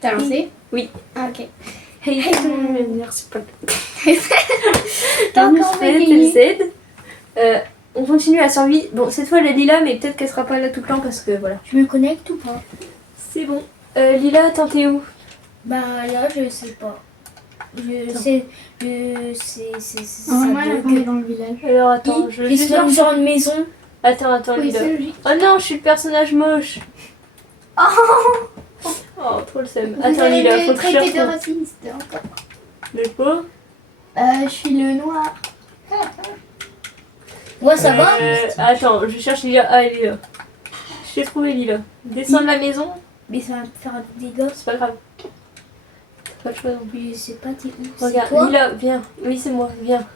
T'as lancé? Oui. Ah, ok. Hey, merci pas. T'as encore fait TLZ. On continue la survie. Bon, cette fois, la Lila, mais peut-être qu'elle sera pas là tout le temps parce que voilà. Je me connecte ou pas? C'est bon. Lila, attends, t'es où? Bah là, je sais pas. C'est Normalement, elle a tombé dans le village. Alors, attends, je vais juste juste dans une maison. Attends, Oui, Lila. c'est logique. Oh non, je suis le personnage moche. Oh, trop le seum. Attends, Lila, faut que je traiter de cherche. raciste encore. Le pot. Je suis le noir. Ouais, ça va. Attends, je cherche Lila. Ah, elle est là. J'ai trouvé Lila. Descends de la maison. Mais ça va me faire des dégâts. C'est pas grave. T'as pas le choix non plus. Je sais pas, t'es où? C'est Regarde, toi? Lila, viens. Oui, c'est moi, viens.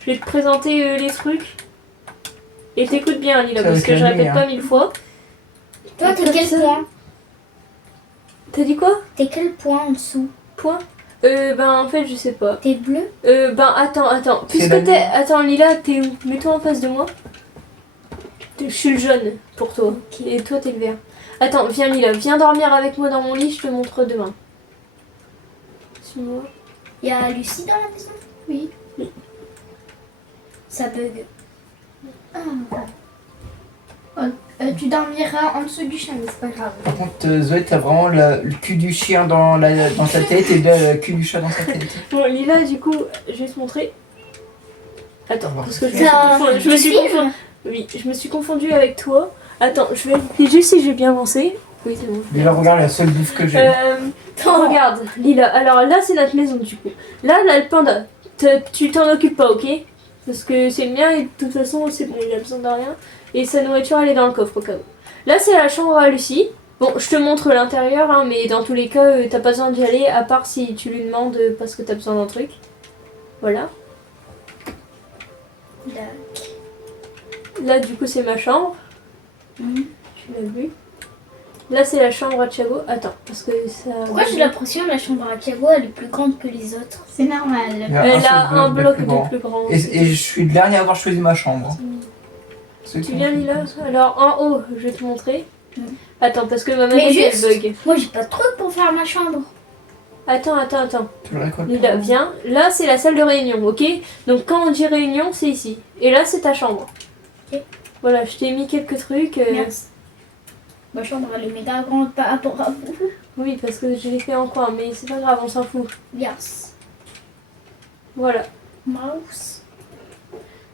Je vais te présenter les trucs. Et t'écoutes bien, Lila, Ça parce va que je calmer, répète hein. pas 1000 fois. Toi, t'es quel point? T'as dit quoi? T'es quel point en dessous? Point? En fait, je sais pas. T'es bleu? Attends. C'est Puisque la t'es. Attends, Lila, t'es où? Mets-toi en face de moi. Je suis le jaune pour toi. Ok. Et toi, t'es le vert. Attends, viens, Lila. Viens dormir avec moi dans mon lit, je te montre demain. Suis-moi. Y a Lucie dans la maison? Oui. Ça bug. Tu dormiras en dessous du chien, mais c'est pas grave. Par contre, Zoé, t'as vraiment le cul du chien dans ta tête et le cul du chat dans sa tête. Bon, Lila, du coup, je vais te montrer. Attends, parce que Ça- je me suis confondue. Oui, je me suis confondue avec toi. Attends, je vais vérifier juste si j'ai bien avancé. Oui, c'est bon. Mais là, regarde la seule bouffe que j'ai. Regarde, Lila. Alors là, c'est notre maison, du coup. Là, le panda. Tu t'en occupes pas, ok? Parce que c'est le mien et de toute façon, c'est bon, il a besoin de rien. Et sa nourriture, elle est dans le coffre au cas où. Là, c'est la chambre à Lucie. Bon, je te montre l'intérieur, hein, mais dans tous les cas, t'as pas besoin d'y aller, à part si tu lui demandes parce que t'as besoin d'un truc. Voilà. Là, du coup, c'est ma chambre. Mhm. Tu l'as vu. Là, c'est la chambre à Thiago. Attends, parce que ça... Pourquoi j'ai l'impression que la chambre à Thiago elle est plus grande que les autres? C'est normal. Il y Elle seul a un bloc plus de grand. plus grand. Et je suis le dernier à avoir choisi ma chambre. Ceux Tu qui viens, ont- Lila? Alors, en haut, je vais te montrer. Mhm. Attends, parce que ma Mais manette, elle juste- bug. Moi j'ai pas de truc pour faire ma chambre. Attends. Tu le récoltes. Lila, viens. Là, c'est la salle de réunion, ok? Donc, quand on dit réunion, c'est ici. Et là, c'est ta chambre. Ok. Voilà, je t'ai mis quelques trucs. Merci. Ma chambre elle est méga grande par rapport à vous. Oui, parce que je l'ai fait en coin, mais c'est pas grave, on s'en fout. Yes. Voilà. Mouse.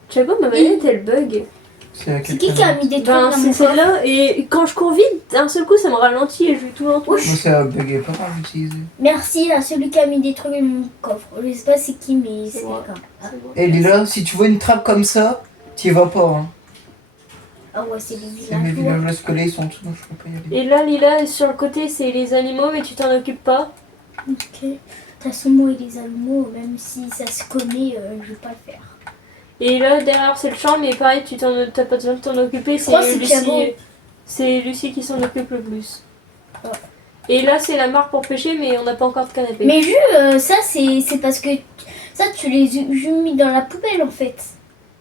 Thiago, ma manette, elle bug. C'est C'est qui a mis des trucs dans C'est mon coffre? celle-là, et quand je cours vite, d'un seul coup, ça me ralentit et je vais tout lentement. Moi, ça a bugué pas mal utilisé. Merci à celui qui a mis des trucs dans mon coffre. Je sais pas c'est qui mais C'est c'est moi. quelqu'un. C'est bon. Et Lila, si tu vois une trappe comme ça, t'y vas pas. Hein. Ah ouais c'est les C'est mes villageois. villageois scolaires, ils sont tous, donc je peux pas y aller. Et là, Lila, sur le côté, c'est les animaux, mais tu t'en occupes pas. Ok. De toute façon moi et les animaux, même si ça se connaît, je vais pas le faire. Et là, derrière, c'est le champ, mais pareil, t'as pas besoin de t'en occuper. crois que c'est Thiago. C'est Lucie qui s'en occupe le plus. Ah. Et là, c'est la mare pour pêcher, mais on n'a pas encore de canapé. Mais ça c'est parce que ça tu les as mis dans la poubelle en fait.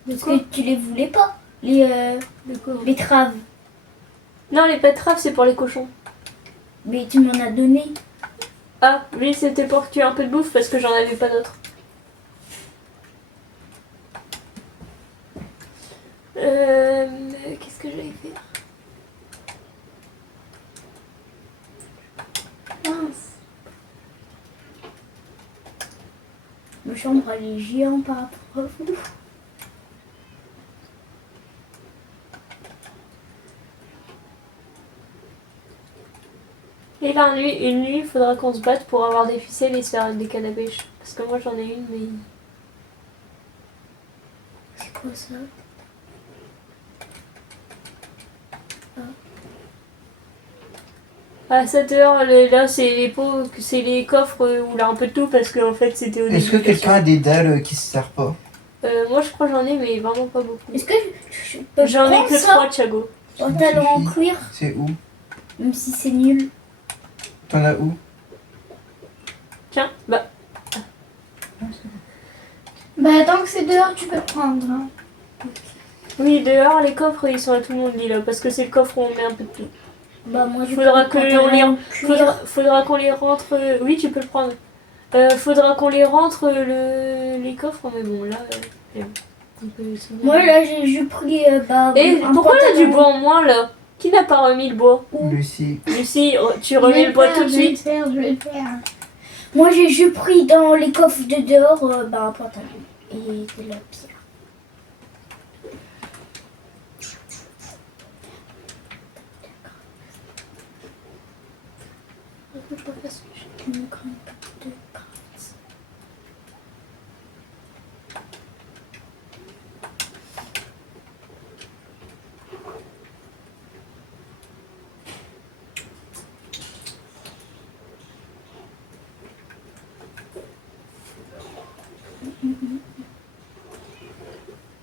Parce quoi que tu les voulais pas. Les betteraves. Non, les betteraves, c'est pour les cochons. Mais tu m'en as donné. Ah, oui, c'était pour que tu aies un peu de bouffe, parce que j'en avais pas d'autres. Qu'est-ce que j'allais faire? Mince. Ma chambre elle est géante par rapport à vous. Et là, une nuit, il faudra qu'on se batte pour avoir des ficelles et se faire des cannes à pêche. Parce que moi, j'en ai une, mais... C'est quoi ça? À 7 heures, là, c'est les pots, c'est les coffres où il a un peu de tout, parce qu'en fait, c'était au début. Est-ce que quelqu'un a des dalles qui se servent pas? Moi, je crois que j'en ai, mais vraiment pas beaucoup. Est-ce que je peux J'en ai prendre que ça? 3, Thiago. Pantalon en cuir, C'est où? même si c'est nul. T'en as où? Tiens, bah... Bah, tant que c'est dehors, tu peux le prendre. Hein. Oui, dehors, les coffres, ils sont à tout le monde, dit là, parce que c'est le coffre où on met un peu de tout. Bah, moi, je Faudra prends que quand on les- en cuir. Faudra qu'on les rentre. Oui, tu peux le prendre. Faudra qu'on les rentre les coffres, mais bon, là. Moi, là, j'ai juste pris bah, Et un pourquoi il y a du pantalon. bois en moins là? Qui n'a pas remis le bois? Lucie. Lucie, tu remets le bois tout de suite. Je vais le faire. Moi, j'ai juste pris dans les coffres de dehors bah, un pantalon et de la pierre. Une grande patte de gratte.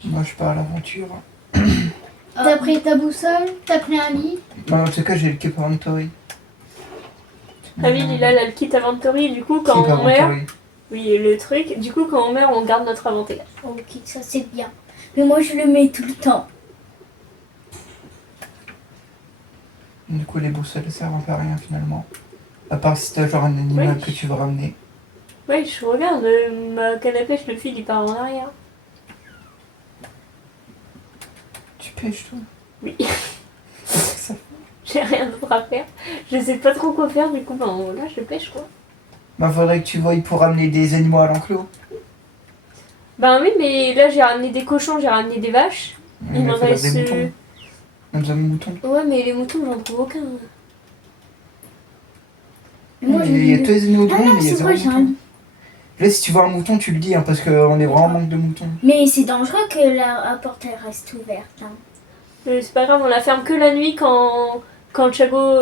Moi, je pars à l'aventure. T'as pris ta boussole, t'as pris un lit. Bah, en tout cas, j'ai le Cape Inventory. Ah oui, Lila, elle a le kit inventory, du coup, quand on meurt. Oui, le truc, du coup, quand on meurt, on garde notre inventaire. Ok, ça c'est bien. Mais moi, je le mets tout le temps. Du coup, les boussoles ne servent à rien finalement. À part si t'as genre un animal Oui. que tu veux ramener. Oui, je regarde, ma canne à pêche, le fil, il part en arrière. Tu pêches toi? Oui. Ça. J'ai rien d'autre à faire. Je sais pas trop quoi faire, du coup, ben là, je pêche, quoi. Bah, faudrait que tu voies pour ramener des animaux à l'enclos. Ben oui, mais là, j'ai ramené des cochons, j'ai ramené des vaches. Il Mais m'en faudrait reste. des moutons. On a besoin de moutons. Ouais, mais les moutons, j'en trouve aucun. Moi, je Il y a le- tous les animaux du Ah monde, non, mais il y a c'est vrai, zéro j'ai un... mouton. Là, si tu vois un mouton, tu le dis, hein, parce qu'on est vraiment en manque de moutons. Mais c'est dangereux que la porte elle reste ouverte. Hein. C'est pas grave, on la ferme que la nuit quand le chagot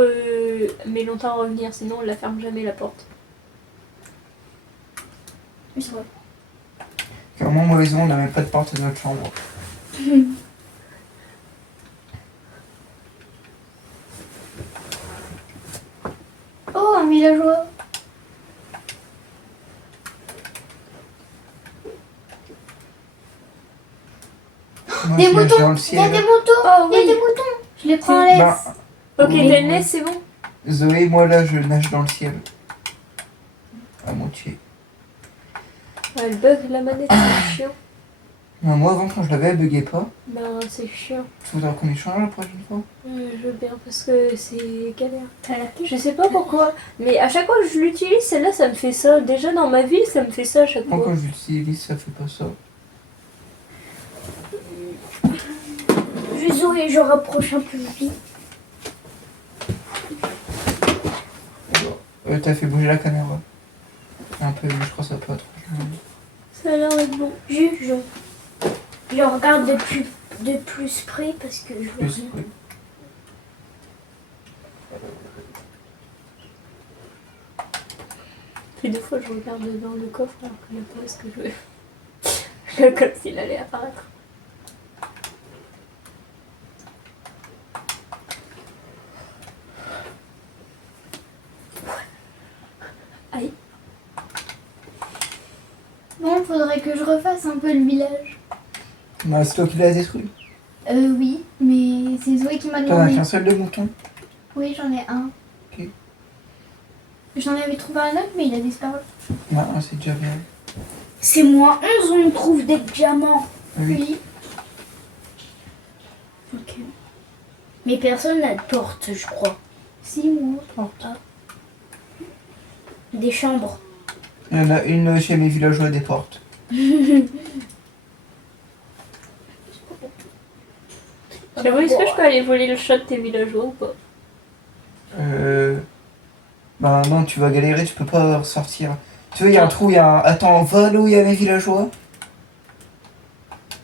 met longtemps à revenir, sinon on la ferme jamais la porte. Oui, c'est vrai. Clairement, mauvaise on n'a même pas de porte dans notre chambre. Oh, un villageois. Moi, Des je nage moutons. dans le Il y a ciel. des moutons. Oh Il y a oui. des moutons. Je les prends en laisse. Bah, Ok, Oui. t'as une laisse, c'est bon. Zoé, moi là, je nage dans le ciel. À moitié. Elle bug la manette, c'est chiant. Non, moi, avant, quand je l'avais, elle buguait pas. Ben, c'est chiant. Faudra qu'on échange la prochaine fois. Je veux bien parce que c'est galère. T'as la Je sais pas pourquoi, mais à chaque fois que je l'utilise, celle-là, ça me fait ça. Déjà dans ma vie, ça me fait ça à chaque Moi, fois. quand je l'utilise, ça fait pas ça. Je Zoé, je rapproche un peu vite. T'as fait bouger la caméra. Un peu, mais je crois que ça peut être. Ça a l'air d'être bon. Juste, je regarde de plus près parce que je vois Plus, rien. oui. Puis des fois, je regarde dans le coffre alors qu'il n'y a pas ce que je veux. Comme s'il allait apparaître. Aïe. Bon, faudrait que je refasse un peu le village. Bah, c'est toi qui l'as détruit. Oui, mais c'est Zoé qui m'a T'en as demandé. qu'un seul de mouton. Oui, j'en ai un. Ok. J'en avais trouvé un autre, mais il a disparu. Ouais, c'est déjà bien. C'est moins 11, on trouve des diamants. Oui. Oui. Ok. Mais personne n'a de porte, je crois. Si, moi. Des chambres. Il y en a une chez mes villageois des portes. J'avoue, est-ce que je peux aller voler le chat de tes villageois ou pas? Bah non, tu vas galérer, tu peux pas ressortir. Tu vois, il y a un trou, il y a un... Attends, va là où il y a mes villageois.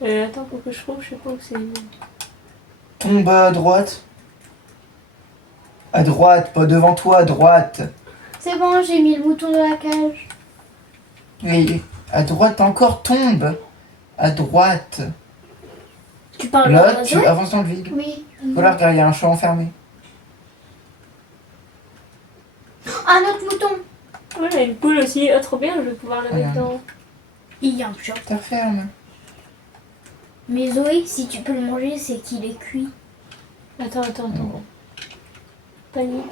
Attends, pour que je trouve, je sais pas où c'est. Tombe à droite. À droite, pas devant toi, à droite. C'est bon, j'ai mis le bouton dans la cage. Oui, à droite encore, tombe. À droite. Tu parles Là, de tu Zoé? avances dans le vide. Oui. Voilà, regarde, il y a un chat enfermé. Un autre mouton. Ouais, une poule aussi. Ah, trop bien, je vais pouvoir la mettre Regarde. dans. Il y a un chat. T'as ferme. Mais Zoé, si tu peux le manger, c'est qu'il est cuit. Attends. Panique.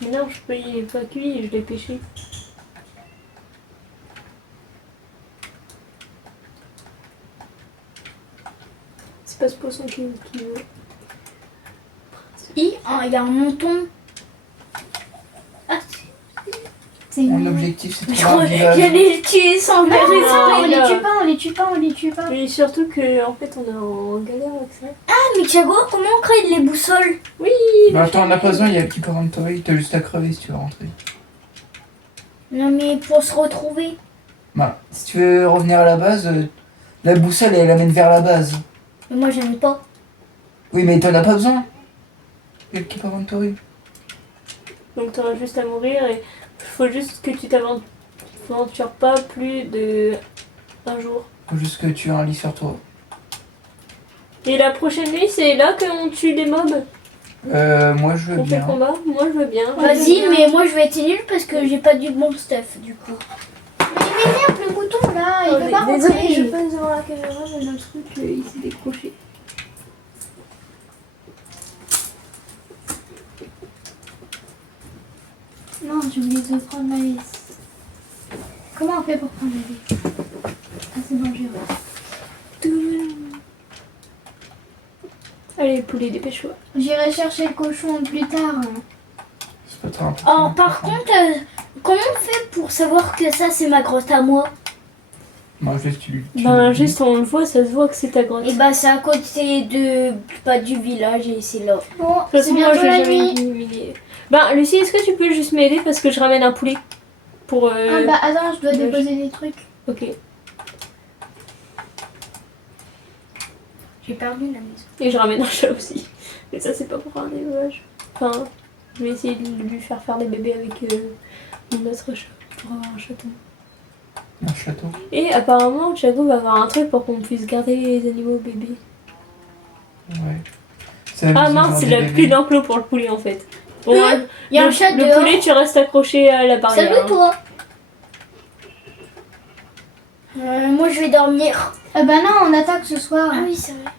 Mais non, il est pas cuit, je l'ai pêché. C'est pas ce poisson qui veut. Il y a un menton. Ah, C'est Mon mignon. objectif, c'est de je trouver crois un que village. j'allais le tuer sans faire Non, exprès. on les tue pas, on les tue pas, on les tue pas. Mais surtout que en fait on est en galère avec ça. Ah, mais Thiago, comment on crée les boussoles? Oui. Bah, attends, on n'a pas besoin, il y a le Keep Inventory, t'as juste à crever si tu veux rentrer. Non, mais pour se retrouver. Bah, si tu veux revenir à la base, la boussole elle amène vers la base. Mais moi, j'aime pas. Oui, mais t'en as pas besoin. Il y a le Keep Inventory. Donc t'auras juste à mourir et faut juste que tu t'aventures pas plus de un jour. Faut juste que tu aies un lit sur toi. Et la prochaine nuit, c'est là qu'on tue des mobs. Moi je veux On fait le bien. combat. Moi je veux bien. Vas-y, mais moi, je vais être nulle parce que j'ai pas du bon stuff, du coup. Mais il m'énerve le bouton là, il Oh, veut pas désolée, je rentrer. passe devant la caméra, mais le truc il s'est décroché. Non, j'ai oublié de prendre ma liste. Comment on fait pour prendre la liste? Ah, c'est dangereux. Allez, poulet, dépêche-toi. J'irai chercher le cochon plus tard. C'est pas très important. Oh, par contre, comment on fait pour savoir que ça, c'est ma grotte à moi? Non, juste tu Ben, juste on le voit, ça se voit que c'est ta grotte. Et bah, c'est à côté de. Pas du village, et c'est là. Bon, De toute c'est façon, moi bientôt je vais la jamais nuit. éliminer. Ben, Lucie, est-ce que tu peux juste m'aider parce que je ramène un poulet pour. Ah bah attends, je dois village. déposer des trucs. Ok. J'ai perdu la maison. Et je ramène un chat aussi. Mais ça, c'est pas pour un élevage. Enfin, je vais essayer de lui faire des bébés avec mon autre chat pour avoir un chaton. Un château. Et apparemment, Thiago va avoir un truc pour qu'on puisse garder les animaux bébés. Ouais. C'est la Ah maison mince, genre c'est des la bébés. plus d'enclos pour le poulet en fait. Bon, Oui, il y a un chat le dehors. poulet, tu restes accroché à la barrière. Salut toi. Moi je vais dormir. Ah bah non, on attaque ce soir. Ah oui, c'est vrai.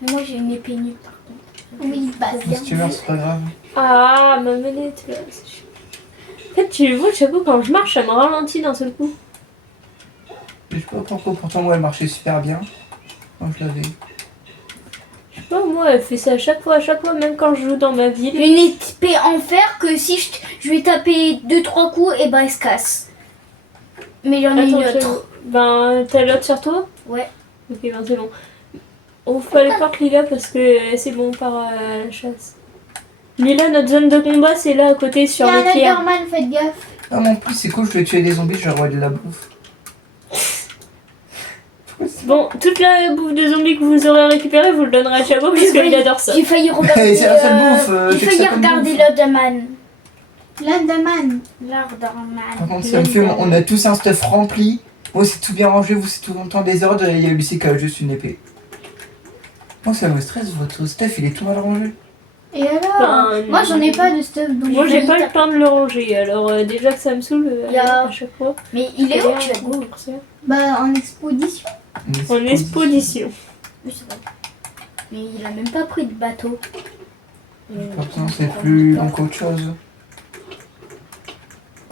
Mais moi j'ai une épée nulle par contre. Oui, bah Si tu meurs, c'est pas grave. Ah, ma manette là, c'est chiant. En fait, tu vois, Thiago, quand je marche, ça me ralentit d'un seul coup. Je sais pas pourquoi, pourtant moi elle marchait super bien. Moi je l'avais. Je sais pas, moi, elle fait ça à chaque fois, même quand je joue dans ma ville. Une épée en fer que si je vais taper 2-3 coups, et ben elle se casse. Mais j'en ai une Attends, autre. ben, t'as l'autre sur toi? Ouais. Ok, ben c'est bon. On fait les portes Lila parce que c'est bon par la chasse. Lila, notre zone de combat, c'est là à côté il y sur a un les pierres. Enderman, faites gaffe. Ah, mais en plus c'est cool, je vais tuer des zombies, je leur envoie de la bouffe. Bon, toute la bouffe de zombies que vous aurez récupérée, vous le donnerez à Thiago parce qu'il adore ça. J'ai failli regarder. C'est la seule bouffe, J'ai j'ai que failli ça comme regarder bouffe. l'Enderman. L'Enderman. Par L'Enderman. contre, ça me fait, on a tous un stuff rempli. Moi c'est tout bien rangé, vous c'est tout en temps désordre et il y a Lucie qui a juste une épée. Moi ça me stresse, votre stuff il est tout mal rangé. Et alors Ben, moi j'en ai pas de stuff donc Moi, j'ai failli pas le taper. temps de le ranger, alors déjà que ça me saoule Y a- à chaque fois. Mais il est où D'ailleurs, Thiago? Bah en exposition. En exposition. Oui, c'est vrai. Mais il a même pas pris de bateau. Pourtant c'est plus long qu'autre chose.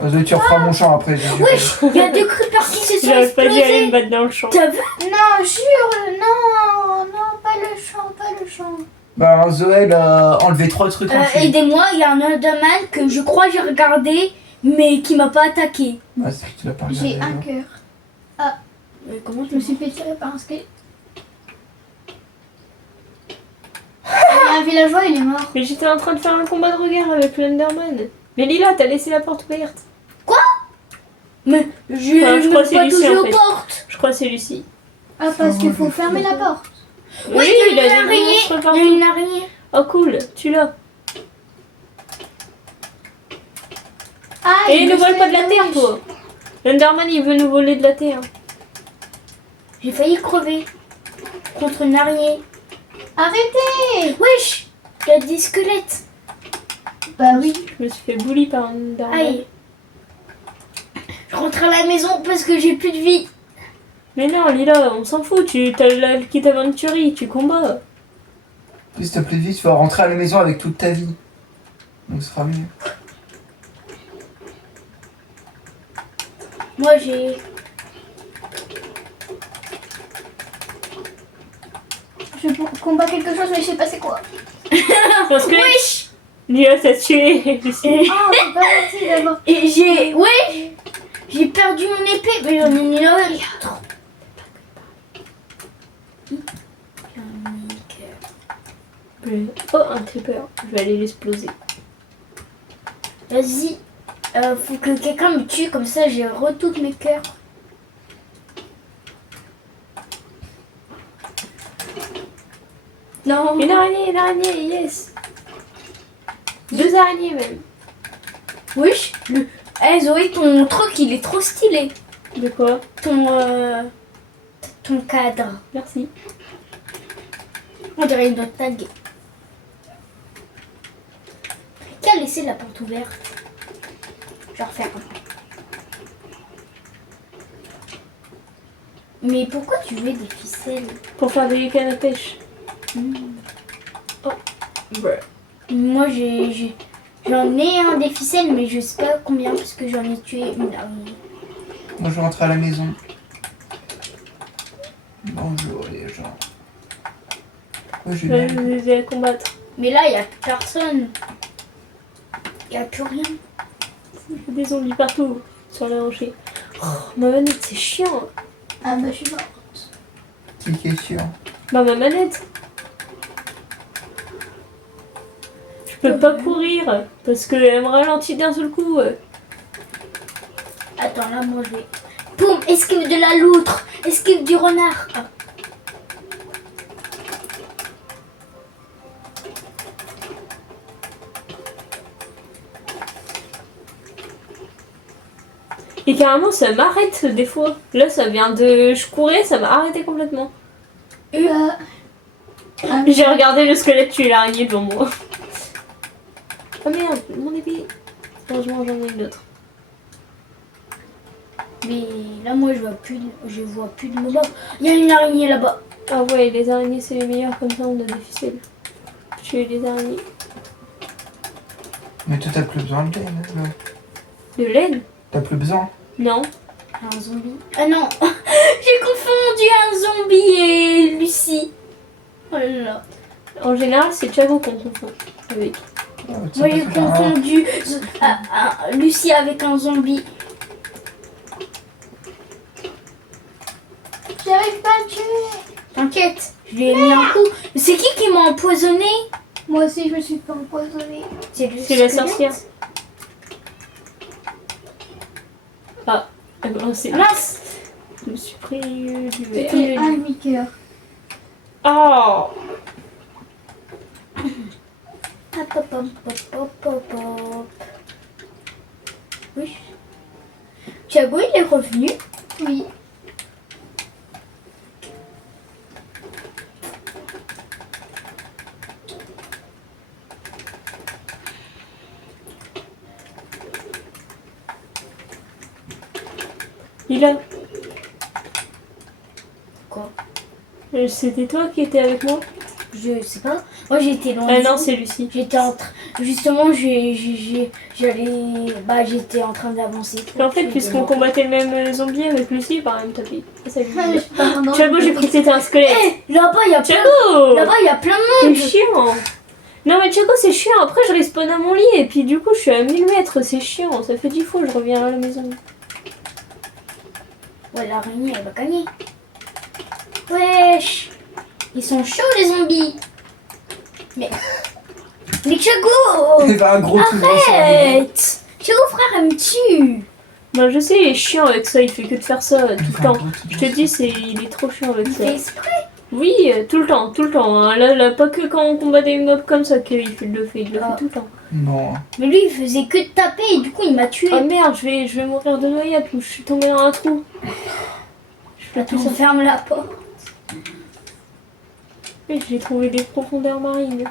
Vas-y, tu referas mon champ après. j'ai- Wesh, il y a deux creepers qui se sont J'arrive pas d'y aller me explosés. battre dans le champ. T'as vu? Non, jure, non, pas le champ, pas le champ. Bah Zoé a enlevé 3 trucs en tuile. Aidez-moi, il y a un Enderman que je crois que j'ai regardé, mais qui m'a pas attaqué. Ah, c'est que tu l'as pas regardé. J'ai un alors. cœur. Comment Je me suis fait tirer par un squelette. Il y a un villageois, il est mort. Mais j'étais en train de faire un combat de regard avec l'Enderman. Mais Lila, t'as laissé la porte ouverte. Mais Enfin, je je ne crois peux que pas c'est Lucie, toucher en aux fait. portes. Je crois que c'est Lucie. Ah, parce qu'il faut fermer la porte. Oui, il y a des une araignée. monstres Il y a partout. une araignée. Oh cool, tu l'as. Ah, Et il ne me vole pas de la fait terre, wesh. toi. L'Enderman, il veut nous voler de la terre. J'ai failli crever contre une araignée. Arrêtez. Wesh, il y a des squelettes. Bah oui. Je me suis fait bully par un Enderman. Aïe. Je rentre à la maison parce que j'ai plus de vie. Mais non, Lila, on s'en fout. Tu as le kit aventurie, tu combats. S'il te plaît, vite, tu vas rentrer à la maison avec toute ta vie. Donc ce sera mieux. Moi j'ai. Je combats quelque chose, mais je sais pas c'est quoi. Parce que Wesh. Lila s'est tué. Je sais. Ah, c'est pas gentil d'abord. Et j'ai. Ouais. J'ai perdu mon épée, mais j'en ai une nouvelle. Trop. Oh, un creeper. Je vais aller l'exploser. Vas-y. Faut que quelqu'un me tue, comme ça j'ai toutes mes cœurs. Non. Une araignée, yes. 2 araignées même. Wesh. Eh Zoé, ton truc il est trop stylé. De quoi? Ton cadre. Merci. On dirait une autre tag. Qui a laissé la porte ouverte? Je vais refaire. Mais pourquoi tu veux des ficelles? Pour faire des cannes à pêche. Oh. Brr. Moi j'en ai un des ficelles, mais je sais pas combien parce que j'en ai tué une araignée. Moi, je rentre à la maison. Bonjour les gens. Oh, j'ai Là, je mal. vais les aider à combattre. Mais là il y a personne. Il y a plus rien. Il y a des zombies partout sur la rocher. Oh, ma manette, c'est chiant. Ah bah je suis morte. C'est question. Bah, ma manette. Je peux pas courir parce qu'elle me ralentit d'un seul coup. Attends là moi je vais. Poum, esquive de la loutre, esquive du renard. Ah. Et carrément, ça m'arrête des fois. Là, ça vient de. Je courais, ça m'a arrêté complètement. Ah, J'ai regardé le squelette tuer l'araignée devant moi. Oh merde, mon épée. Heureusement, j'en ai une autre. Mais là moi je vois plus de mobs. Il y a une araignée là-bas. Ah ouais, les araignées, c'est les meilleurs. Comme ça, on a des ficelles. Tuer les araignées. Mais toi, t'as plus besoin de laine. De laine? T'as plus besoin. Non. Un zombie. Ah non, j'ai confondu un zombie et Lucie. Oh là là. En général, c'est Chago qu'on confond avec. Ah, tu Moi sais j'ai pas faire un- confondu Lucie avec un zombie. j'arrive pas à le tuer. T'inquiète, je lui ai mis un coup. C'est qui m'a empoisonné? Moi aussi je me suis pas empoisonnée. C'est C'est la sorcière. Ah, ben, c'est Mince. Je me suis pris du verre. C'était un demi-cœur. Oh. Hop, hop, hop, hop, hop, hop, hop. Oui. Thiago, il est revenu. Oui. Il a. Quoi? C'était toi qui étais avec moi? Je sais pas. Moi, j'étais loin. Ah de non, vous. c'est Lucie. J'étais en train. Justement, j'allais. Bah, j'étais en train d'avancer. Et en fait, puisqu'on combattait le même zombie avec Lucie, par même tapis. Ah, salut. Ah, je suis pas rendue. Chago, j'ai cru que c'était un squelette. Eh, là-bas, il y a plein. Chago! Là-bas, il y a plein de C'est monde. chiant. Non mais Chago, c'est chiant. Après, je respawn à mon lit et puis du coup, je suis à 1000 mètres. C'est chiant. Ça fait 10 fois que je reviens à la maison. Ouais, l'araignée, elle va gagner. Wesh. Ils sont chauds, les zombies. Mais Chago. Il va un gros tout droit sur la maison. Arrête. Chago, frère, elle me tue. Bah, je sais, il est chiant avec ça. Il fait que de faire ça tout Il le va un temps. gros tout Je droit te dis, il est trop chiant avec Il ça. fait exprès. Oui, tout le temps, tout le temps. Hein. Là, pas que quand on combat des mobs comme ça qu'il le fait, il le fait tout le temps. Non. Mais lui, il faisait que de taper et du coup, il m'a tué. Oh merde, je vais mourir de noyade, je suis tombée dans un trou. Je fais tout Attends, ça. on ferme la porte. Et j'ai trouvé des profondeurs marines.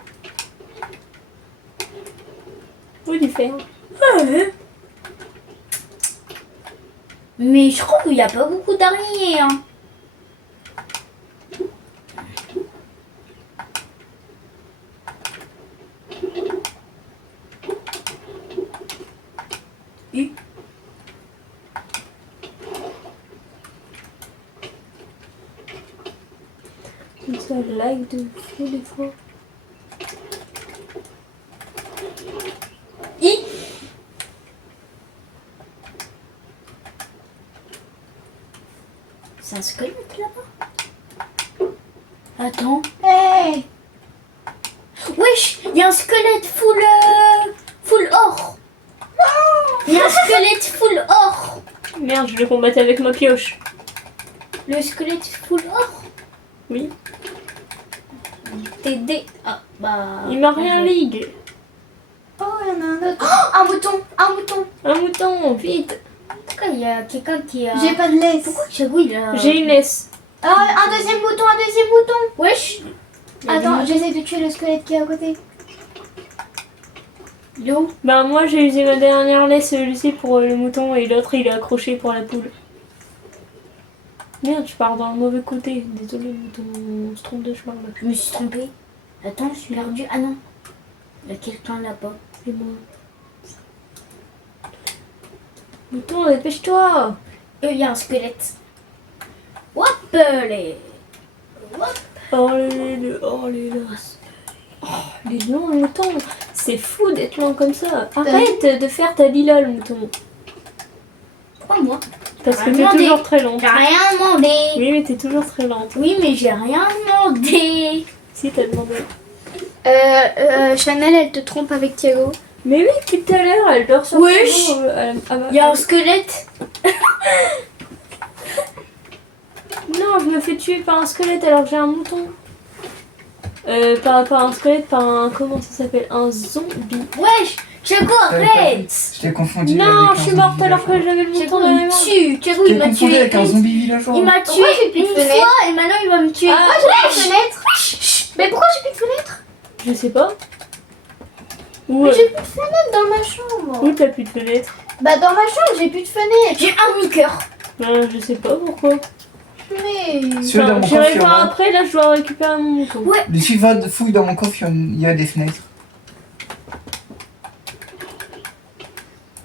Ou du fer. Mais je trouve qu'il n'y a pas beaucoup d'araignées. Hein. U. Ça lag de fou des fois. I. C'est un squelette là-bas. Attends. Hey. Wesh, il y a un squelette full or. Il y a un squelette full or. Merde, je le combattais avec ma pioche. Le squelette full or. Oui. TD. Ah, bah. Il m'a rien ligue. Oh, il y en a un autre. Oh, un mouton. Un mouton. Un mouton, vite. Pourquoi il y a quelqu'un qui a. J'ai pas de laisse. Pourquoi Thiago il a. J'ai une laisse. Ah, un deuxième mouton, un deuxième mouton. Wesh. Attends, j'essaie de tuer le squelette qui est à côté. Yo. Bah moi j'ai usé ma dernière laisse Lucie pour le mouton et l'autre il est accroché pour la poule. Merde, je pars dans le mauvais côté. Désolé, mouton, on se trompe de chemin là. Je me suis trompée. Attends, je suis perdu. Ah non. Il y a quelqu'un là-bas. C'est moi. Mouton, dépêche-toi. Il y a un squelette. Hop les. Hop. Oh les là. Oh, les longs le mouton. C'est fou d'être lent comme ça. Arrête de faire ta lila le mouton. Pourquoi moi? Parce que Rien t'es demandé. toujours très lente. J'ai rien demandé. Oui, mais t'es toujours très lente. Oui, mais j'ai rien demandé. Si, t'as demandé. Chanel, elle te trompe avec Thiago. Mais oui, depuis tout à l'heure, elle dort sur Wesh. Il y a un squelette. Non, je me fais tuer par un squelette alors que j'ai un mouton. Par un squelette, par un... Comment ça s'appelle? Un zombie. Wesh, Thiago, arrête. Je t'ai confondu Non, avec je un suis zombie morte alors que villageois. j'avais le mouton Thiago, dans il les me mains. tue. Thiago, Je il t'ai m'a confondu tué. avec un zombie villageois. Il m'a tué j'ai plus de une fenêtre fois et maintenant il va me tuer. Ah, J'ai plus de fenêtre. Mais pourquoi j'ai plus de fenêtre? Je sais pas. Où, Mais j'ai plus de fenêtre dans ma chambre. où t'as plus de fenêtre? Bah dans ma chambre, j'ai plus de fenêtre. J'ai un mi-cœur. Je sais pas pourquoi. Mais... Sur dans mon J'irai coffre, il y voir aura- après, là je dois récupérer mon mouton. Ouais. Lucie, va fouille dans mon coffre, il y a des fenêtres.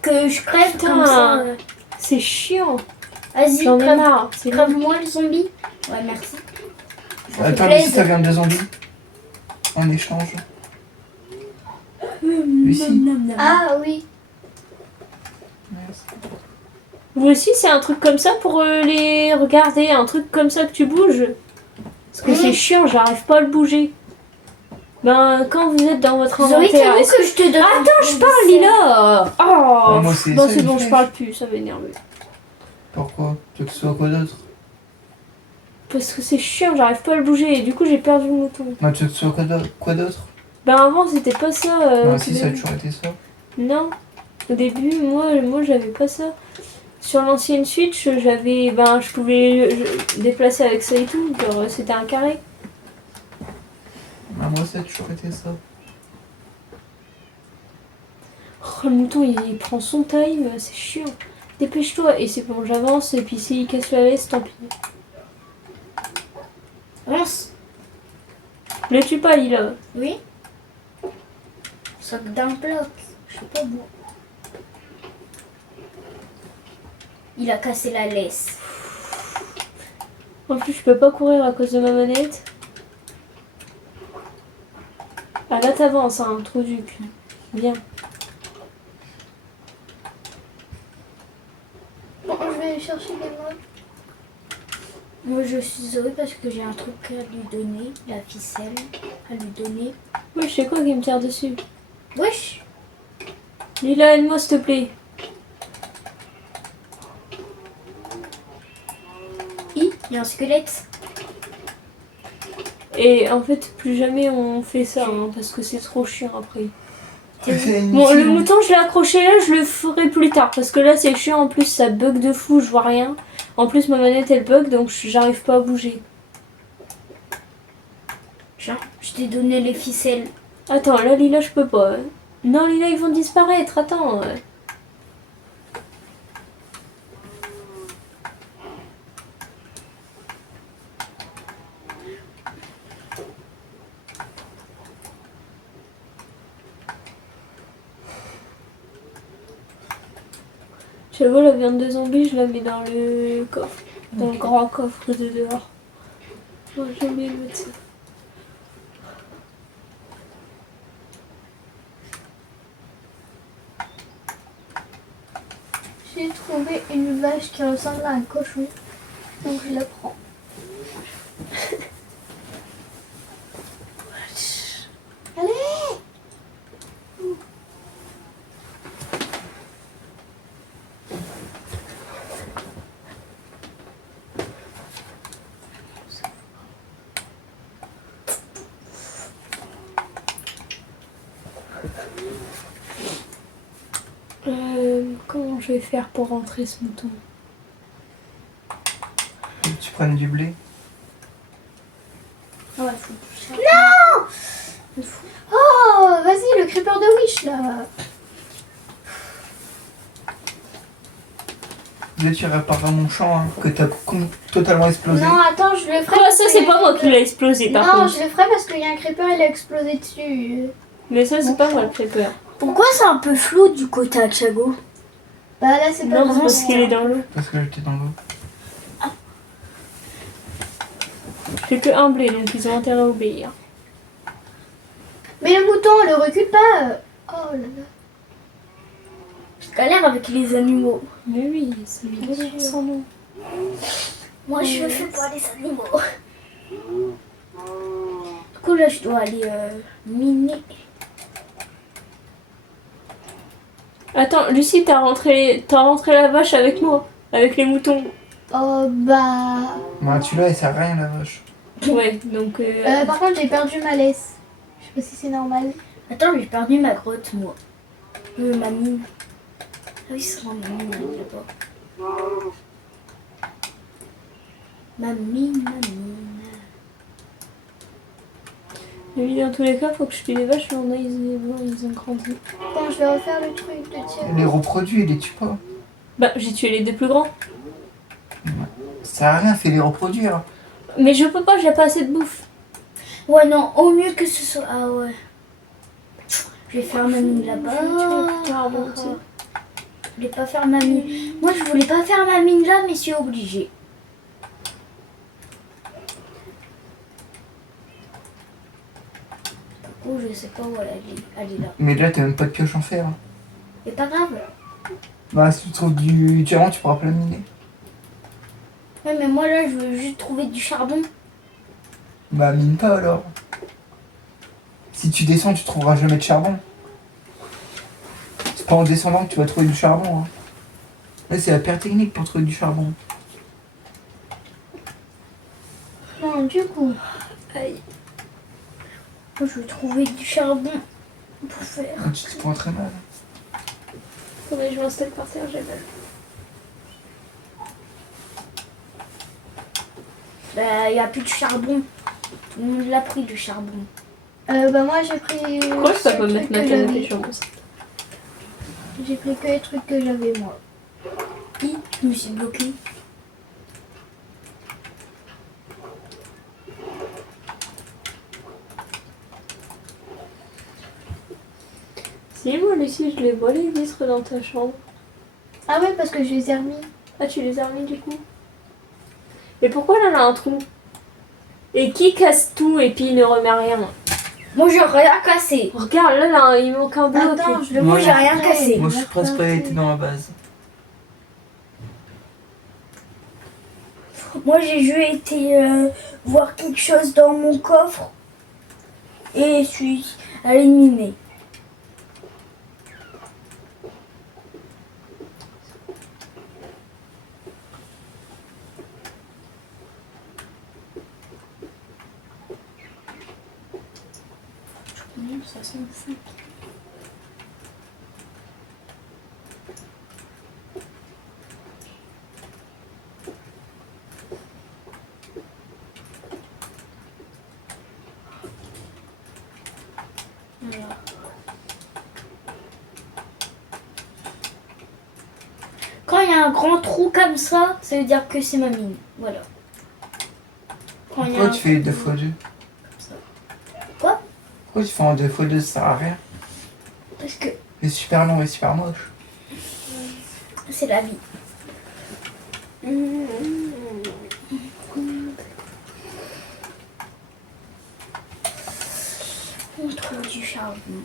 Que je crève Putain. comme ça. C'est chiant. Vas-y, J'en ai crève. marre. C'est long. Crève-moi le zombie. Ouais, merci. Ça fait Attends, Lucie, plaisir. ça vient de zombies. En échange. Lucie. Ah oui. Merci. Vous aussi, c'est un truc comme ça pour les regarder, un truc comme ça que tu bouges. Parce que c'est chiant, j'arrive pas à le bouger. Ben, quand vous êtes dans votre Zoé, inventaire, t'as est-ce que je te donne. Attends, je parle, Lila. Oh, moi, c'est non, ça, c'est une bon, je flèche. parle plus, ça m'énerve. Pourquoi? Tu veux que ce soit quoi d'autre? Parce que c'est chiant, j'arrive pas à le bouger et du coup j'ai perdu le mouton. Moi, tu veux que ce soit quoi d'autre? Ben avant c'était pas ça. Non, au si tout ça a début. toujours été ça. Non, au début moi j'avais pas ça. Sur l'ancienne Switch j'avais, ben je pouvais déplacer avec ça et tout, genre c'était un carré. Ah, moi, ça a toujours été ça. Oh, le mouton il prend son time, c'est chiant. Dépêche-toi et c'est bon j'avance et puis s'il casse la laisse tant pis. Avance. Le tue pas Lila. Oui. Sac d'un bloc. Je sais pas moi. Il a cassé la laisse. En plus je peux pas courir à cause de ma manette. Ah là t'avances hein, trop du cul. Bien. Bon, je vais aller chercher des meubles. Moi je suis Zoé parce que j'ai un truc à lui donner. La ficelle à lui donner. Oui, je sais quoi qui me tire dessus. Wesh. Lila, aide-moi s'il te plaît. Il y a un squelette. Et en fait, plus jamais on fait ça, hein, parce que c'est trop chiant après. C'est Bon, le inutile. mouton, je l'ai accroché là, je le ferai plus tard, parce que là, c'est chiant, en plus, ça bug de fou, je vois rien. En plus, ma manette, elle bug, donc j'arrive pas à bouger. Genre, je t'ai donné les ficelles. Attends, là, Lila, je peux pas. Hein. Non, Lila, ils vont disparaître, attends. J'avoue, la viande de zombie, je la mets dans le coffre. Dans le grand coffre de dehors. Ouais, j'ai oublié de mettre ça. J'ai trouvé une vache qui ressemble à un cochon. Donc je la prends. Allez! Comment je vais faire pour rentrer ce mouton? Faut que tu prennes du blé. Ah ouais, faut toucher. Non! Oh, vas-y, le creeper de Wish là. Là, tu répareras mon champ hein, que t'as totalement explosé. Non, attends, je le ferai. Ah, parce ça, qu'il c'est y a pas un moi qui creeper. l'ai explosé par Non, contre. je le ferai parce qu'il y a un creeper, il a explosé dessus. Mais ça, c'est pas moi le creeper. Pourquoi c'est un peu flou du côté à Chago? Bah là, c'est pas Non, c'est vraiment parce qu'il est dans l'eau. Parce que j'étais dans l'eau. J'ai que un blé, donc ils ont intérêt à obéir. Mais le mouton, le recule pas. Oh là là. Je galère avec les animaux. Mais oui, c'est bien sûr. Sans nom. Moi, je fais pas les animaux. Du coup, là, je dois aller miner. Attends, Lucie, t'as rentré la vache avec moi, avec les moutons. Oh bah. Moi, tu l'as, elle sert à rien la vache. Ouais, donc. Par contre, j'ai perdu ma laisse. Je sais pas si c'est normal. Attends, j'ai perdu ma grotte, moi. Ma mine. Ah oui, c'est ma mine là-bas. Ma mine. Oui, dans tous les cas, faut que je tue les vaches, mais on a, ils ont grandi. Bon, je vais refaire le truc de tir. Elle les reproduit, il les tue pas. Bah, j'ai tué les deux plus grands. Ça sert à rien, fais les reproduire. Mais je peux pas, j'ai pas assez de bouffe. Ouais, non, au mieux que ce soit. Ah ouais. Je vais faire ma mine là-bas. Je voulais pas faire ma mine. Moi, je voulais pas faire ma mine là, mais je suis obligée. Oh, je sais pas où elle est là. Mais là, t'as même pas de pioche en fer. hein. C'est pas grave. Bah, si tu trouves du diamant, tu pourras pas le miner. Ouais, mais moi là, je veux juste trouver du charbon. Bah, mine pas alors. Si tu descends, tu trouveras jamais de charbon. C'est pas en descendant que tu vas trouver du charbon. hein. Là, c'est la pire technique pour trouver du charbon. Non, du coup. Aïe. Moi, je veux trouver du charbon pour faire. Ah, tu te prends très mal. Faudrait que je m'installe par terre, j'ai mal. Bah, il n'y a plus de charbon. Tout le monde l'a pris du charbon. Bah moi j'ai pris. Pourquoi je peux pas les mettre trucs ma que canne à j'avais. pêche en plus? J'ai pris que les trucs que j'avais moi. Je me suis bloquée. Si, moi, Lucie, je les vois les vitres dans ta chambre. Ah ouais, parce que je les ai remis. Ah, tu les as remis du coup? Mais pourquoi là, là, un trou? Et qui casse tout et puis il ne remet rien? Moi, j'ai rien cassé. Regarde, là, là, il manque un bloc. Attends, je le Moi, vois, j'ai rien cassé. Moi, je suis presque pas été dans la base. Moi, j'ai juste été voir quelque chose dans mon coffre. Et je suis allée miner. Je connais le 65. Voilà. Quand il y a un grand trou comme ça veut dire que c'est ma mine. Voilà. Quand il y a Pourquoi un tu fais trou 2 x 2 comme ça. Quoi? Pourquoi tu fais en 2 x 2? Ça sert à rien. Parce que C'est super long et super moche. C'est la vie. On trouve du charbon.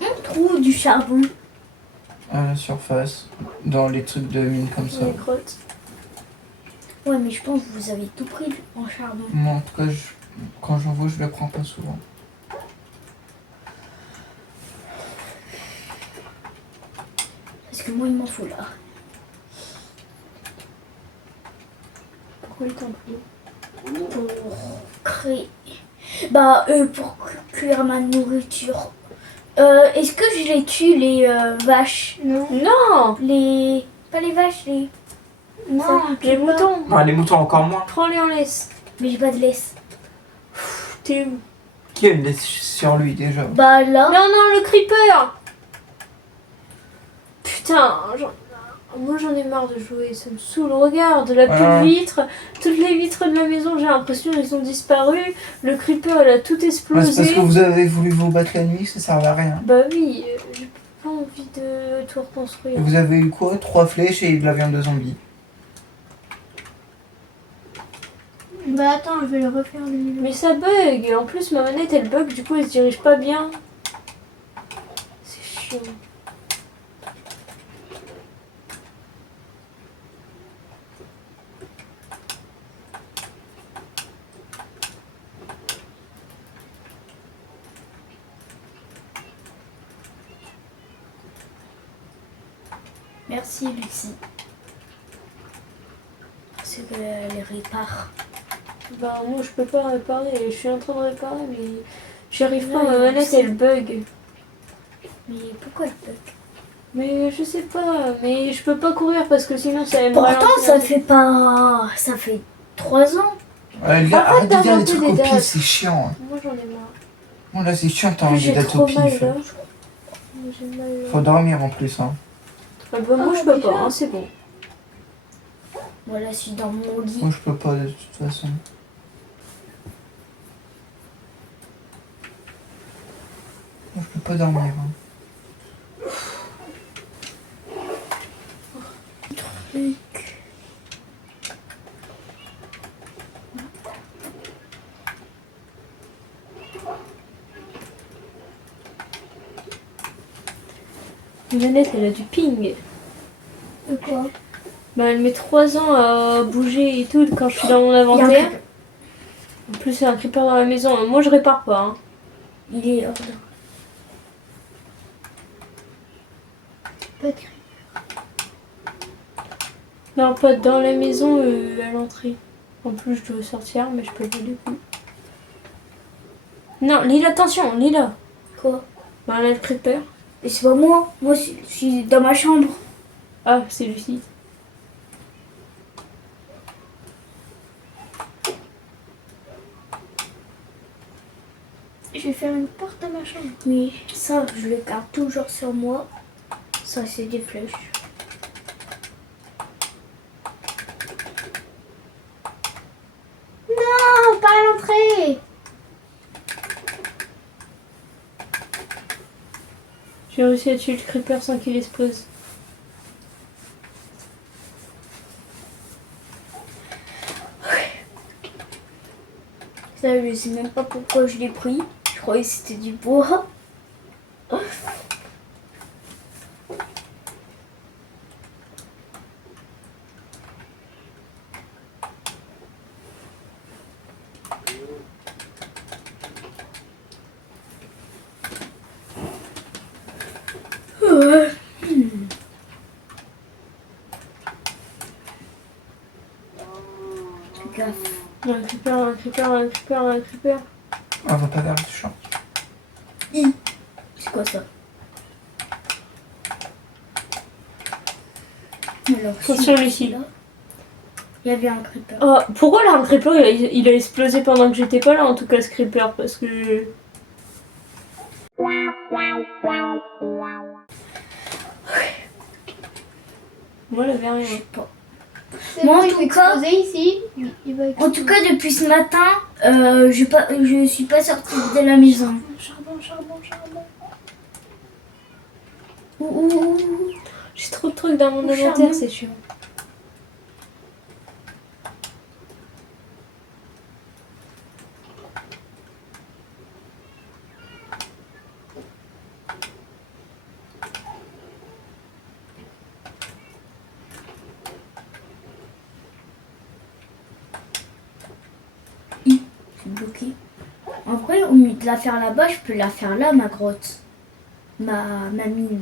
On trouve du charbon. À la surface, dans les trucs de mine comme ça. Les grottes. Ouais, mais je pense que vous avez tout pris en charbon. Moi, en tout cas, quand j'en vois, je le prends pas souvent. Parce que moi, il m'en faut là. Pourquoi il t'en prie? Pour créer. Pour cuire ma nourriture. Est-ce que je les tue, les vaches? Non. Non! Les. Pas les vaches, les. Non, Les moutons! Ah, les moutons encore moins. Prends-les en laisse. Mais j'ai pas de laisse. T'es où? Qui a une laisse sur lui déjà? Bah là. Non, non, le creeper! Putain, moi j'en ai marre de jouer, ça me saoule. Regarde, la Ah. plus vitre, toutes les vitres de la maison, j'ai l'impression qu'elles ont disparu. Le creeper, elle a tout Ouais, c'est explosé. parce que vous avez voulu vous battre la nuit, ça servait à rien. Bah oui, j'ai pas envie de tout reconstruire. Et vous avez eu quoi? 3 flèches et de la viande de zombie. Bah attends, je vais le refaire lui. Mais ça bug, en plus ma manette elle bug, du coup elle se dirige pas bien. C'est chiant. Merci, Lucie. Parce qu'elle répare. Bah moi je peux pas réparer, je suis en train de réparer mais j'y arrive pas, Ouais, ma manette aussi. elle bug. Mais pourquoi elle bug? Mais je sais pas, mais je peux pas courir parce que sinon ça va me Pourtant, ralentir. ça fait pas. Ça fait 3 ans. Les gars, Arrête arrête de dire des d'inventer trucs des au pif, dates. c'est chiant. Moi j'en ai marre. Bon, là, c'est chiant, t'as En plus, envie j'ai d'être trop au pif. mal là. Moi, j'ai mal là. Faut dormir en plus, hein. Ah bah moi Ah, je peux déjà. pas, hein, c'est bon. Voilà, je suis dans mon lit. Moi, je peux pas de toute façon. Moi, je peux pas dormir. Hein. Ma manette elle a du ping. De quoi? Bah elle met 3 ans à bouger et tout quand je suis dans mon Il y a un inventaire. creeper. En plus, c'est un creeper dans la maison. Moi, je répare pas. Hein. Il est hors de. Pas de cri. Non, pas dans la maison, à l'entrée. En plus, je dois sortir, mais je peux pas du coup. Non, Lila, attention, Lila. Quoi? Bah, là, le creeper. Et c'est pas moi. Moi, je suis dans ma chambre. Ah, c'est Lucie. Je vais faire une porte à ma chambre. Mais ça, je le garde toujours sur moi. Ça, c'est des flèches. Non, pas à l'entrée. J'ai réussi à tuer le creeper sans qu'il explose. Ça, je sais même pas pourquoi je l'ai pris. Je croyais que c'était du bois. Ouais. Fais gaffe. Un creeper, un creeper, un creeper, un creeper. On va pas vers le champ. C'est quoi ça? Alors, Attention, Lucie. là, il y avait un creeper. Oh, pourquoi là, un creeper, il a explosé pendant que j'étais pas là, en tout cas, ce creeper, parce que... Moi, il avait rien. Je sais pas. C'est Moi, bon, en il tout va cas- exploser ici. Il va En exploser. tout cas, depuis ce matin, je suis pas sortie de la maison. Charbon, charbon, charbon. Ouh. J'ai trop de trucs dans mon Oh, inventaire, charmant. c'est chiant. Je suis bloquée. En vrai, au lieu de la faire là-bas, je peux la faire là, ma grotte. Ma mine.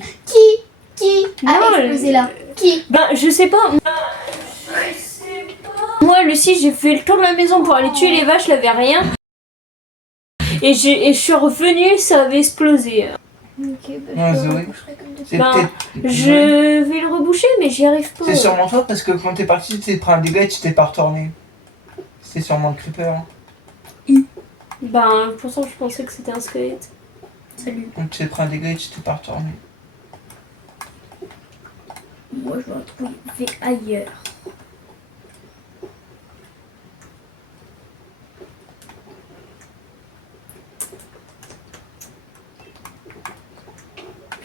Qui Non, a explosé là? Qui? Ben, je sais pas. Moi, Lucie, j'ai fait le tour de la maison pour aller tuer les vaches, là, avait rien. Et je suis revenue, ça avait explosé. Ok, bah, Ah, je le Zoé. reboucherai comme d'habitude. C'est Ben, peut-être. Je vais le reboucher, mais j'y arrive pas. C'est sûrement toi parce que quand t'es parti, tu t'es pris un dégât et tu t'es pas retourné. C'était sûrement le creeper. Ben, pourtant, je pensais que c'était un squelette. Salut. Quand tu t'es pris un dégât et tu t'es pas retourné. Moi, je vais retrouver ailleurs.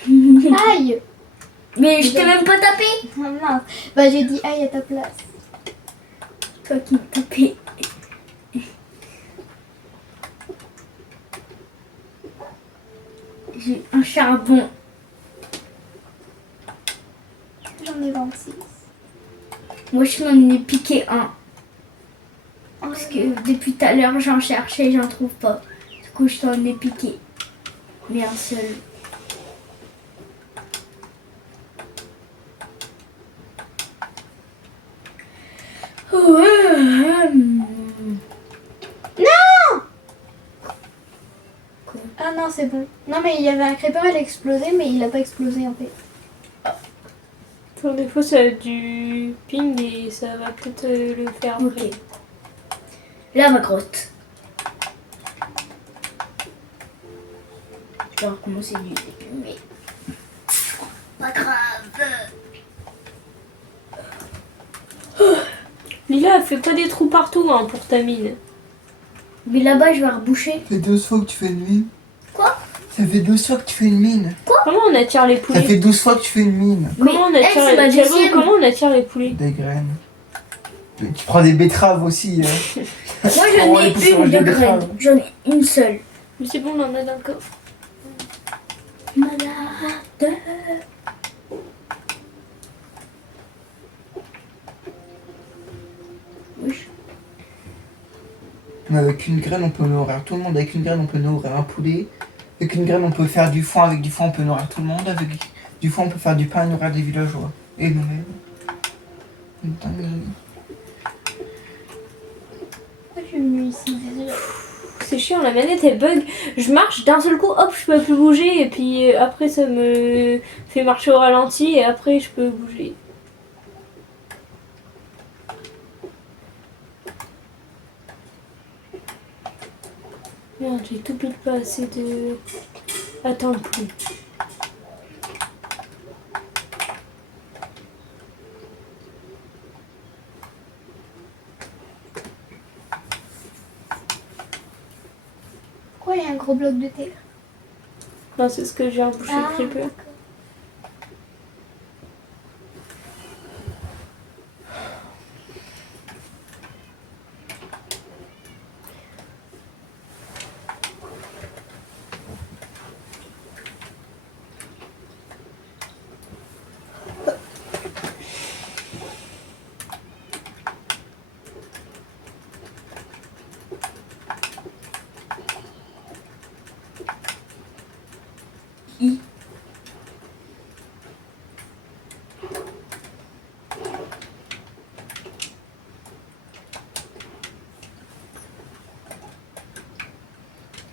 Aïe! Mais je t'ai même pas tapé. Ah, mince. Bah, j'ai dit aïe à ta place. Toi qui me tapais. J'ai un charbon. J'en ai 26. Moi, je m'en ai piqué un. Parce que depuis tout à l'heure, j'en cherchais, j'en trouve pas. Du coup, je t'en ai piqué. Mais un seul. Ah non, c'est bon. Non, mais il y avait un creeper, il a explosé, mais il a pas explosé en fait. Enfin, des fois, ça a du ping et ça va peut-être le faire Ok. après. Là, ma grotte. Je vais recommencer du début, mais... Pas grave. Lila, fais pas des trous partout hein, pour ta mine. Mais là-bas, je vais reboucher. Ça fait 12 fois que tu fais une mine. Quoi? Ça fait 12 fois que tu fais une mine. Comment on attire les Ça poulets fait 12 fois que tu fais une mine. Comment on Mais, attire c'est ma les J'avoue, deuxième. comment on attire les poulets Des graines. Tu prends des betteraves aussi. Moi, Oh, j'en les ai poussins, une je de les graine. betteraves. J'en ai une seule. Mais c'est bon, on en a dans le coffre. Malade. Oui. Mais avec une graine, on peut nourrir tout le monde. Avec une graine, on peut nourrir un poulet. Avec une graine, on peut faire du foin. Avec du foin, on peut nourrir tout le monde. Avec du foin, on peut faire du pain et nourrir des villageois. Et nous-mêmes. Une dinguerie. Pourquoi je suis venue ici? Désolée. C'est chiant, la manette elle bug. Je marche d'un seul coup, hop, je peux plus bouger. Et puis après, ça me fait marcher au ralenti. Et après, je peux bouger. Merde, j'ai tout pile pas assez de. Attends, plus. Pourquoi il y a un gros bloc de terre? Non, c'est ce que j'ai rebouché le creeper. d'accord.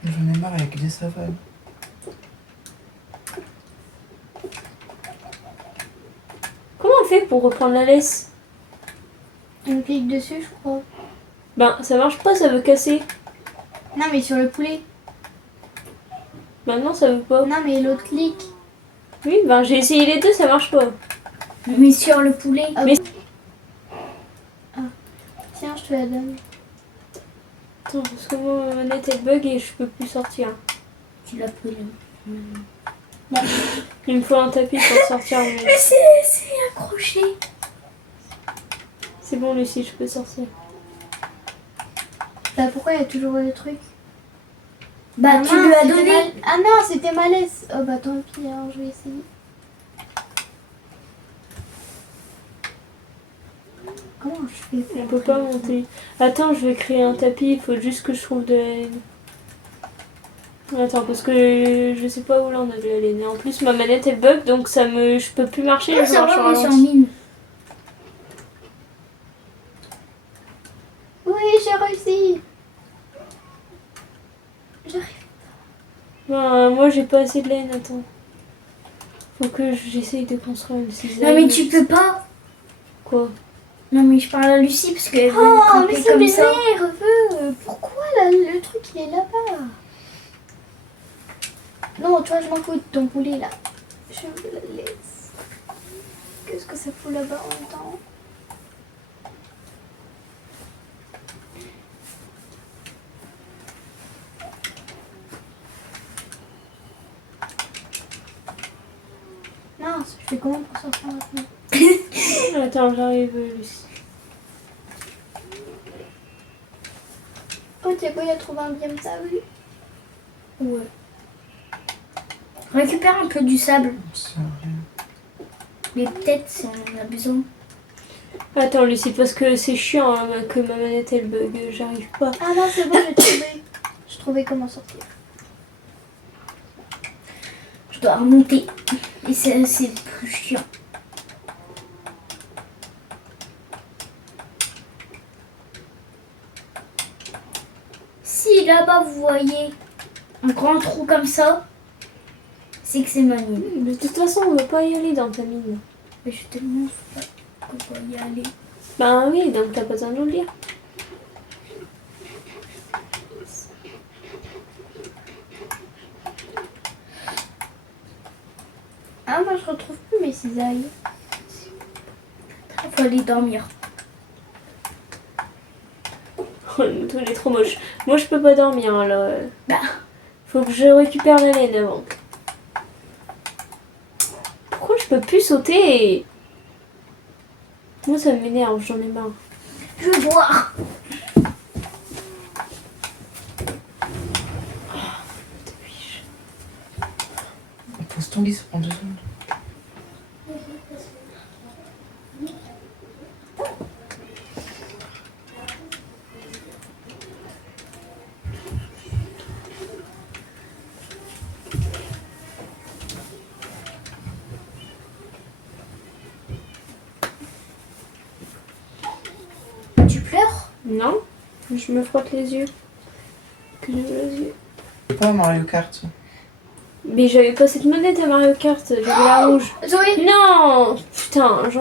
J'en ai marre avec des savanes. Comment on fait pour reprendre la laisse? On clique dessus, je crois. Ben, ça marche pas, ça veut casser. Non, mais sur le poulet. Maintenant, ça veut pas. Non, mais l'autre clique. Oui, ben j'ai essayé les deux, ça marche pas. Mais sur le poulet. Ah, Mais- Tiens, je te la donne. Attends, parce que moi, ma manette elle bug et je peux plus sortir. Tu l'as pris là. Il me faut un tapis pour sortir. Mais... Mais c'est accroché. C'est bon, Lucie, je peux sortir. Bah pourquoi il y a toujours le truc? Bah, tu mince, lui as c'était donné. Ah non, c'était ma laisse. Oh bah tant pis, alors je vais essayer. Comment je fais pour On peut pas monter. Attends, je vais créer un tapis, il faut juste que je trouve de la laine. Attends, parce que je sais pas où là on avait la laine. Et en plus, ma manette elle bug, donc je peux plus marcher. Ah, je ça marche va, au mais c'est en ralenti. mine. Oui, j'ai réussi. J'arrive. Ben, moi j'ai pas assez de laine, attends. Faut que j'essaye de construire une cisaille. Non, mais tu peux pas. Quoi? Non, mais je parle à Lucie parce qu'elle veut Oh, camper mais ça comme ça. m'énerve. Pourquoi là, le truc il est là-bas? Non, toi, je m'en fous de ton poulet là. Je me la laisse. Qu'est-ce que ça fout là-bas en même temps? Mince, je fais comment pour sortir maintenant? Attends, j'arrive, Lucie. Oh, Thiago, il a trouvé un biome sable. Ouais. Récupère un peu du sable. Ça sert à rien. Mais peut-être si on en a besoin. Attends, Lucie, parce que c'est chiant hein, que ma manette elle bug, j'arrive pas. Ah non, c'est bon, j'ai trouvé. J'ai trouvé comment sortir. Je dois remonter. Et c'est plus chiant. Si là-bas vous voyez un grand trou comme ça, c'est que c'est ma mine. De toute façon, on va pas y aller dans ta mine. Mais je te montre pas qu'on va y aller. Ben oui, donc t'as pas besoin de nous le dire. Ah, moi, je retrouve plus mes cisailles. Il faut aller dormir. Oh, le mouton il est trop moche. Moi je peux pas dormir alors. Bah, Faut que je récupère la laine avant. Pourquoi je peux plus sauter? Moi ça m'énerve, j'en ai marre. je veux boire. Pose ton lit, ça prend 2 secondes. Tu pleures? Non, je me frotte les yeux. Que j'ai les yeux. C'est pas Mario Kart. Mais j'avais pas cette manette à Mario Kart, j'avais la rouge. Zoé! Non, putain, j'en...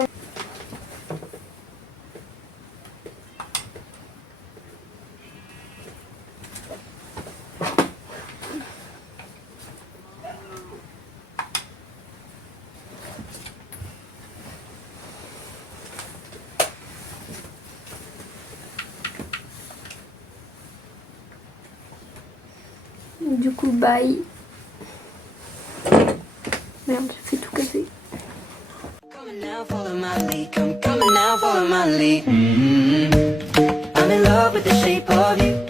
Du coup, bye. Merde, j'ai fait tout casser. Coming now, follow my lead. Come coming now, follow my lead. I'm in love with the shape of you.